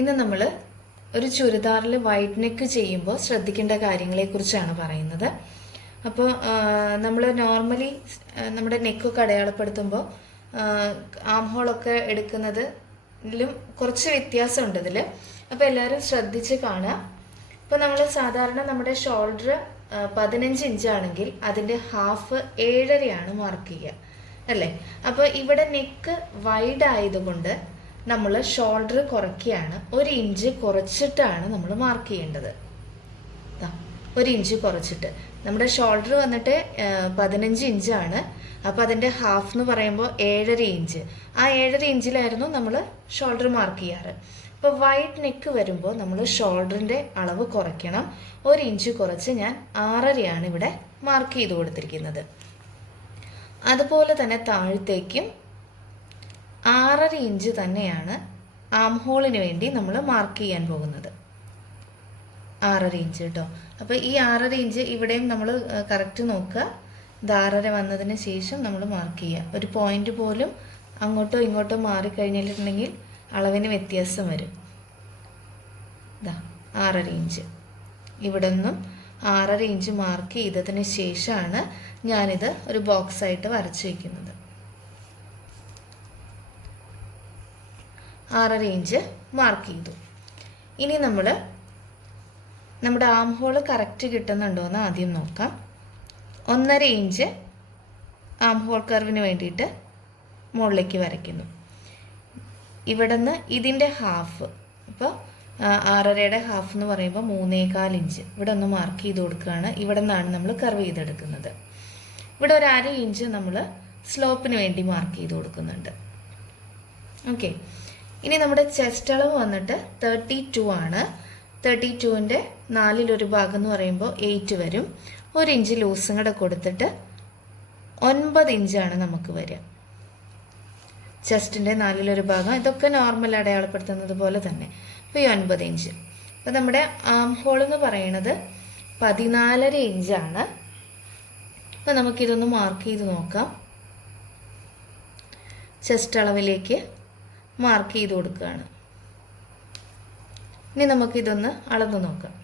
ഇന്ന് നമ്മൾ ഒരു ചുരിദാറിൽ വൈഡ് നെക്ക് ചെയ്യുമ്പോൾ ശ്രദ്ധിക്കേണ്ട കാര്യങ്ങളെക്കുറിച്ചാണ് പറയുന്നത്. അപ്പോൾ നമ്മൾ നോർമലി നമ്മുടെ നെക്കൊക്കെ അടയാളപ്പെടുത്തുമ്പോൾ ആം ഹോളൊക്കെ എടുക്കുന്നതിലും കുറച്ച് വ്യത്യാസമുണ്ട് ഇതിൽ. അപ്പോൾ എല്ലാവരും ശ്രദ്ധിച്ച് കാണുക. ഇപ്പോൾ നമ്മൾ സാധാരണ നമ്മുടെ ഷോൾഡർ 15 ഇഞ്ചാണെങ്കിൽ അതിൻ്റെ ഹാഫ് 7.5 മാർക്ക് ചെയ്യുക അല്ലേ. അപ്പോൾ ഇവിടെ നെക്ക് വൈഡ് ആയതുകൊണ്ട് നമ്മൾ ഷോൾഡർ കുറയ്ക്കുകയാണ്. 1 ഇഞ്ച് കുറച്ചിട്ടാണ് നമ്മൾ മാർക്ക് ചെയ്യേണ്ടത്. 1 ഇഞ്ച് കുറച്ചിട്ട് നമ്മുടെ ഷോൾഡർ വന്നിട്ട് 15 ഇഞ്ചാണ്. അപ്പോൾ അതിൻ്റെ ഹാഫ് എന്ന് പറയുമ്പോൾ 7.5 ഇഞ്ച്. ആ 7.5 ഇഞ്ചിലായിരുന്നു നമ്മൾ ഷോൾഡർ മാർക്ക് ചെയ്യാറ്. അപ്പോൾ വൈഡ് നെക്ക് വരുമ്പോൾ നമ്മൾ ഷോൾഡറിൻ്റെ അളവ് കുറയ്ക്കണം. 1 ഇഞ്ച് കുറച്ച് ഞാൻ 6.5 ഇവിടെ മാർക്ക് ചെയ്ത് കൊടുത്തിരിക്കുന്നത്. അതുപോലെ തന്നെ താഴത്തേക്കും 6.5 ഇഞ്ച് തന്നെയാണ് ആം ഹോളിന് വേണ്ടി നമ്മൾ മാർക്ക് ചെയ്യാൻ പോകുന്നത്. 6.5 ഇഞ്ച് കേട്ടോ. അപ്പോൾ ഈ 6.5 ഇഞ്ച് ഇവിടെയും നമ്മൾ കറക്റ്റ് നോക്കുക. 6.5 വന്നതിന് ശേഷം നമ്മൾ മാർക്ക് ചെയ്യുക. ഒരു പോയിന്റ് പോലും അങ്ങോട്ടോ ഇങ്ങോട്ടോ മാറിക്കഴിഞ്ഞിട്ടുണ്ടെങ്കിൽ അളവിന് വ്യത്യാസം വരും. 6.5 ഇഞ്ച് ഇവിടെ നിന്നും 6.5 ഇഞ്ച് മാർക്ക് ചെയ്തതിന് ശേഷമാണ് ഞാനിത് ഒരു ബോക്സായിട്ട് വരച്ച് വയ്ക്കുന്നത്. 6.5 ഇഞ്ച് മാർക്ക് ചെയ്തു. ഇനി നമ്മൾ നമ്മുടെ ആം ഹോൾ കറക്റ്റ് കിട്ടുന്നുണ്ടോ എന്ന് ആദ്യം നോക്കാം. 1.5 ഇഞ്ച് ആം ഹോൾ കർവിന് വേണ്ടിയിട്ട് മുകളിലേക്ക് വരയ്ക്കുന്നു. ഇവിടെ നിന്ന് ഇതിൻ്റെ ഹാഫ്, ഇപ്പോൾ 6.5യുടെ ഹാഫ് എന്ന് പറയുമ്പോൾ 3.25 ഇഞ്ച് ഇവിടെ ഒന്ന് മാർക്ക് ചെയ്ത് കൊടുക്കുകയാണ്. ഇവിടെ നിന്നാണ് നമ്മൾ കർവ് ചെയ്തെടുക്കുന്നത്. ഇവിടെ ഒരു 1/2 ഇഞ്ച് നമ്മൾ സ്ലോപ്പിന് വേണ്ടി മാർക്ക് ചെയ്ത് കൊടുക്കുന്നുണ്ട്. ഓക്കെ, ഇനി നമ്മുടെ ചെസ്റ്റ് അളവ് വന്നിട്ട് 32 ആണ്. 32ൻ്റെ 4/1 ഭാഗം എന്ന് പറയുമ്പോൾ 8 വരും. 1 ഇഞ്ച് ലൂസും കൂടെ കൊടുത്തിട്ട് 9 ഇഞ്ചാണ് നമുക്ക് വരിക. ചെസ്റ്റിൻ്റെ 4/1 ഭാഗം ഇതൊക്കെ നോർമൽ അടയാളപ്പെടുത്തുന്നത് പോലെ തന്നെ. അപ്പോൾ ഈ 9 ഇഞ്ച്. അപ്പോൾ നമ്മുടെ ആം ഹോൾ എന്ന് പറയുന്നത് 14.5 ഇഞ്ചാണ്. അപ്പോൾ നമുക്കിതൊന്ന് മാർക്ക് ചെയ്ത് നോക്കാം. ചെസ്റ്റ് അളവിലേക്ക് മാർക്ക് ചെയ്ത് കൊടുക്കുകയാണ്. ഇനി നമുക്കിതൊന്ന് അളന്ന് നോക്കാം.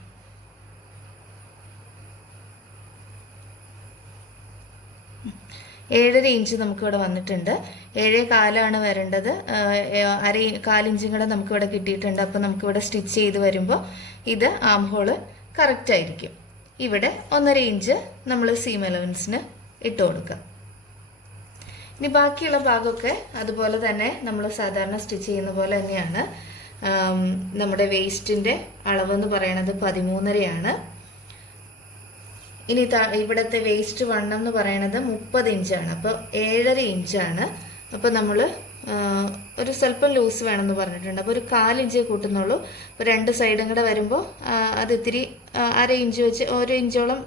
ഏഴര ഇഞ്ച് നമുക്കിവിടെ വന്നിട്ടുണ്ട്. 7.25 വരേണ്ടത്. 1/4 ഇഞ്ചും കൂടെ നമുക്കിവിടെ കിട്ടിയിട്ടുണ്ട്. അപ്പോൾ നമുക്കിവിടെ സ്റ്റിച്ച് ചെയ്ത് വരുമ്പോൾ ഇത് ആം ഹോള് കറക്റ്റ് ആയിരിക്കും. ഇവിടെ 1.5 ഇഞ്ച് നമ്മൾ സീം അലവൻസിന് ഇട്ട് കൊടുക്കാം. ഇനി ബാക്കിയുള്ള ഭാഗമൊക്കെ അതുപോലെ തന്നെ നമ്മൾ സാധാരണ സ്റ്റിച്ച് ചെയ്യുന്ന പോലെ തന്നെയാണ്. നമ്മുടെ വേസ്റ്റിൻ്റെ അളവെന്ന് പറയണത് 13.5 ഇനി ഇവിടുത്തെ വേസ്റ്റ് വണ്ണം എന്ന് പറയണത് 30 ഇഞ്ചാണ്. അപ്പോൾ 7.5 ഇഞ്ചാണ്. അപ്പോൾ നമ്മൾ ഒരു സ്വല്പം ലൂസ് വേണമെന്ന് പറഞ്ഞിട്ടുണ്ട്. അപ്പോൾ ഒരു 1/4 ഇഞ്ചേ കൂട്ടുന്നുള്ളൂ. അപ്പോൾ 2 സൈഡും കൂടെ വരുമ്പോൾ അത് ഇത്തിരി 1/2 ഇഞ്ച് വെച്ച് 1 ഇഞ്ചോളം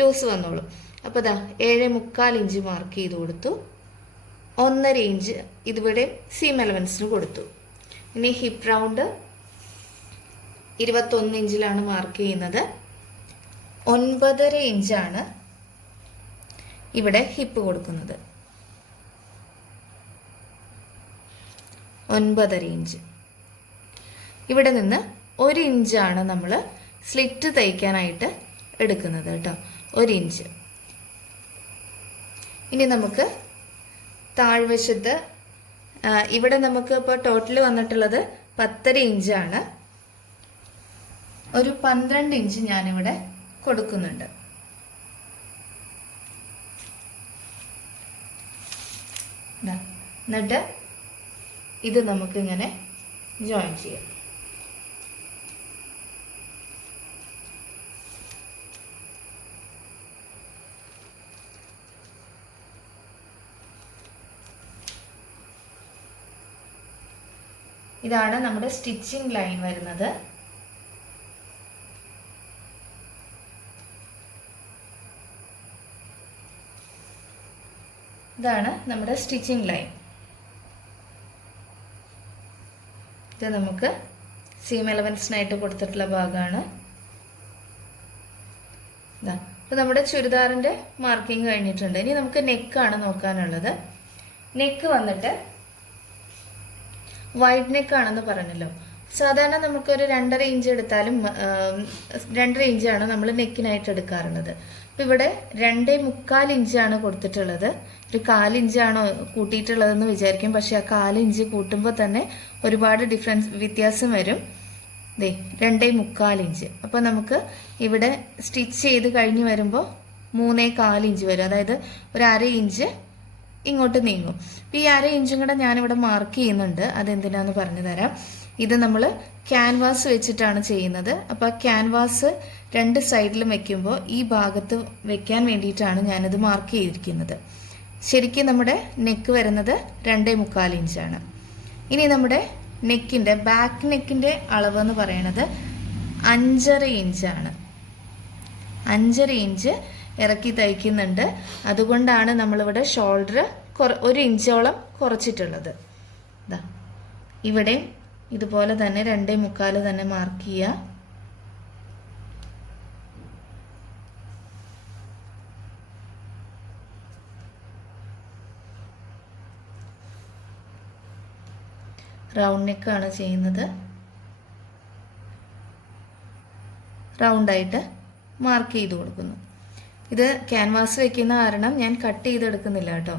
ലൂസ് വന്നോളൂ. അപ്പോൾ 7.25 ഇഞ്ച് മാർക്ക് ചെയ്ത് കൊടുത്തു. 1.5 ഇഞ്ച് ഇതിവിടെ സീം അലവൻസിന് കൊടുത്തു. ഇനി ഹിപ്പ് റൗണ്ട് 21 ഇഞ്ചിലാണ് മാർക്ക് ചെയ്യുന്നത്. 9.5 ഇഞ്ചാണ് ഇവിടെ ഹിപ്പ് കൊടുക്കുന്നത്. 9.5 ഇഞ്ച്. ഇവിടെ നിന്ന് 1 ഇഞ്ചാണ് നമ്മൾ സ്ലിറ്റ് തയ്ക്കാനായിട്ട് എടുക്കുന്നത് കേട്ടോ. 1 ഇഞ്ച്. ഇനി നമുക്ക് താഴ്വശത്ത് ഇവിടെ നമുക്ക് ഇപ്പോൾ ടോട്ടൽ വന്നിട്ടുള്ളത് 10.5 ഇഞ്ചാണ്. ഒരു 12 ഇഞ്ച് ഞാനിവിടെ കൊടുക്കുന്നുണ്ട്. എന്നിട്ട് ഇത് നമുക്കിങ്ങനെ ജോയിൻ ചെയ്യാം. ഇതാണ് നമ്മുടെ സ്റ്റിച്ചിങ് ലൈൻ വരുന്നത്. ഇതാണ് നമ്മുടെ സ്റ്റിച്ചിങ് ലൈൻ. ഇത് നമുക്ക് സീം അലവൻസിനായിട്ട് കൊടുത്തിട്ടുള്ള ഭാഗമാണ്. അപ്പോൾ നമ്മുടെ ചുരിദാറിൻ്റെ മാർക്കിങ് കഴിഞ്ഞിട്ടുണ്ട്. ഇനി നമുക്ക് നെക്കാണ് നോക്കാനുള്ളത്. നെക്ക് വന്നിട്ട് വൈഡ് നെക്ക് ആണെന്ന് പറഞ്ഞല്ലോ. സാധാരണ നമുക്കൊരു 2.5 ഇഞ്ച് എടുത്താലും 2.5 ഇഞ്ചാണ് നമ്മൾ നെക്കിനായിട്ട് എടുക്കാറുള്ളത്. അപ്പം ഇവിടെ 2.25 ഇഞ്ചാണ് കൊടുത്തിട്ടുള്ളത്. ഒരു 1/4 ഇഞ്ചാണോ കൂട്ടിയിട്ടുള്ളതെന്ന് വിചാരിക്കും, പക്ഷെ ആ 1/4 ഇഞ്ച് കൂട്ടുമ്പോൾ തന്നെ ഒരുപാട് വ്യത്യാസം വരും. ദേ 2.25 ഇഞ്ച്. അപ്പോൾ നമുക്ക് ഇവിടെ സ്റ്റിച്ച് ചെയ്ത് കഴിഞ്ഞ് വരുമ്പോൾ 3.25 ഇഞ്ച് വരും. അതായത് ഒരു 1/2 ഇഞ്ച് ഇങ്ങോട്ട് നീങ്ങും. അപ്പോൾ ഈ 1/2 ഇഞ്ചും കൂടെ ഞാനിവിടെ മാർക്ക് ചെയ്യുന്നുണ്ട്. അതെന്തിനാന്ന് പറഞ്ഞു തരാം. ഇത് നമ്മൾ ക്യാൻവാസ് വെച്ചിട്ടാണ് ചെയ്യുന്നത്. അപ്പോൾ ആ ക്യാൻവാസ് 2 സൈഡിലും വെക്കുമ്പോൾ ഈ ഭാഗത്ത് വെക്കാൻ വേണ്ടിയിട്ടാണ് ഞാനിത് മാർക്ക് ചെയ്തിരിക്കുന്നത്. ശരിക്കും നമ്മുടെ നെക്ക് വരുന്നത് 2.25 ഇഞ്ചാണ്. ഇനി നമ്മുടെ നെക്കിൻ്റെ ബാക്ക് നെക്കിൻ്റെ അളവെന്ന് പറയുന്നത് 5.5 ഇഞ്ചാണ്. 5.5 ഇഞ്ച് ഇറക്കി തയ്ക്കുന്നുണ്ട്. അതുകൊണ്ടാണ് നമ്മളിവിടെ ഷോൾഡർ 1 ഇഞ്ചോളം കുറച്ചിട്ടുള്ളത്. ഇതാ ഇവിടെ ഇതുപോലെ തന്നെ 2.25 തന്നെ മാർക്ക് ചെയ്യുക. റൗണ്ട് നെക്കാണ് ചെയ്യുന്നത്. റൗണ്ടായിട്ട് മാർക്ക് ചെയ്ത് കൊടുക്കുന്നു. ഇത് ക്യാൻവാസ് വെക്കുന്ന കാരണം ഞാൻ കട്ട് ചെയ്തെടുക്കുന്നില്ല കേട്ടോ.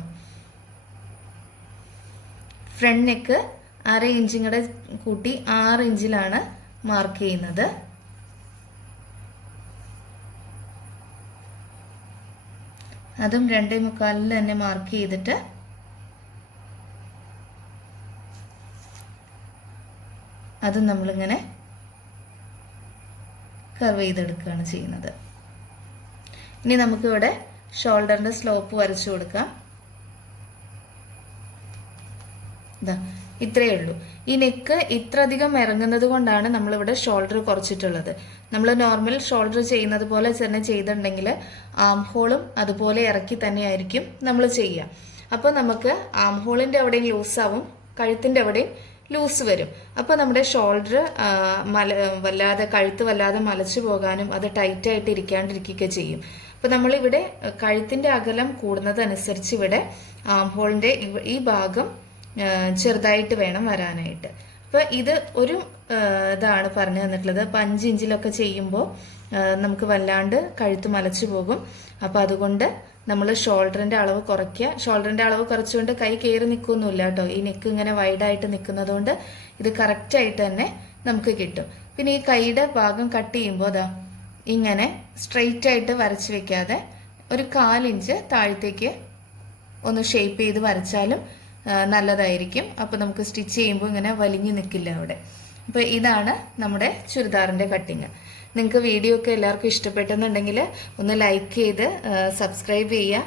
ഫ്രണ്ട് നെക്ക് 1/2 ഇഞ്ചും കൂടെ കൂട്ടി 6 ഇഞ്ചിലാണ് മാർക്ക് ചെയ്യുന്നത്. അതും 2.25 തന്നെ മാർക്ക് ചെയ്തിട്ട് അതും നമ്മളിങ്ങനെ കർവ് ചെയ്തെടുക്കുകയാണ് ചെയ്യുന്നത്. ഇനി നമുക്കിവിടെ ഷോൾഡറിൻ്റെ സ്ലോപ്പ് വരച്ചു കൊടുക്കാം. ഇതാ ഇത്രയേ ഉള്ളൂ. ഈ നെക്ക് ഇത്ര അധികം ഇറങ്ങുന്നത് കൊണ്ടാണ് നമ്മളിവിടെ ഷോൾഡർ കുറച്ചിട്ടുള്ളത്. നമ്മൾ നോർമൽ ഷോൾഡർ ചെയ്യുന്നത് പോലെ തന്നെ ചെയ്തിട്ടുണ്ടെങ്കിൽ ആം ഹോളും അതുപോലെ ഇറക്കി തന്നെയായിരിക്കും നമ്മൾ ചെയ്യുക. അപ്പോൾ നമുക്ക് ആം ഹോളിൻ്റെ അവിടെയും ലൂസാവും, കഴുത്തിൻ്റെ അവിടെയും ലൂസ് വരും. അപ്പോൾ നമ്മുടെ ഷോൾഡർ വല്ലാതെ കഴുത്ത് വല്ലാതെ മലച്ചു പോകാനും അത് ടൈറ്റായിട്ട് ഇരിക്കാണ്ടിരിക്കുകയൊക്കെ ചെയ്യും. അപ്പോൾ നമ്മളിവിടെ കഴുത്തിൻ്റെ അകലം കൂടുന്നതനുസരിച്ച് ഇവിടെ ആം ഹോളിൻ്റെ ഈ ഭാഗം ചെറുതായിട്ട് വേണം വരാനായിട്ട്. അപ്പോൾ ഇത് ഒരു ഇതാണ് പറഞ്ഞു തന്നിട്ടുള്ളത്. അപ്പോൾ 5 ഇഞ്ചിലൊക്കെ ചെയ്യുമ്പോൾ നമുക്ക് വല്ലാണ്ട് കഴുത്ത് മലച്ചു പോകും. അപ്പോൾ അതുകൊണ്ട് നമ്മൾ ഷോൾഡറിൻ്റെ അളവ് കുറയ്ക്കുക. ഷോൾഡറിൻ്റെ അളവ് കുറച്ചുകൊണ്ട് കൈ കയറി നിൽക്കുകയൊന്നുമില്ല കേട്ടോ. ഈ നെക്ക് ഇങ്ങനെ വൈഡായിട്ട് നിൽക്കുന്നതുകൊണ്ട് ഇത് കറക്റ്റായിട്ട് തന്നെ നമുക്ക് കിട്ടും. പിന്നെ ഈ കൈയുടെ ഭാഗം കട്ട് ചെയ്യുമ്പോൾ അതാ ഇങ്ങനെ സ്ട്രെയിറ്റ് ആയിട്ട് വരച്ച് വെക്കാതെ ഒരു 1/4 ഇഞ്ച് താഴത്തേക്ക് ഒന്ന് ഷേപ്പ് ചെയ്ത് വരച്ചാലും നല്ലതായിരിക്കും. അപ്പോൾ നമുക്ക് സ്റ്റിച്ച് ചെയ്യുമ്പോൾ ഇങ്ങനെ വലിഞ്ഞു നിൽക്കില്ല അവിടെ. അപ്പോൾ ഇതാണ് നമ്മുടെ ചുരിദാറിൻ്റെ കട്ടിങ്. നിങ്ങൾക്ക് വീഡിയോ ഒക്കെ എല്ലാവർക്കും ഇഷ്ടപ്പെട്ടെന്നുണ്ടെങ്കിൽ ഒന്ന് ലൈക്ക് ചെയ്ത് സബ്സ്ക്രൈബ് ചെയ്യുക.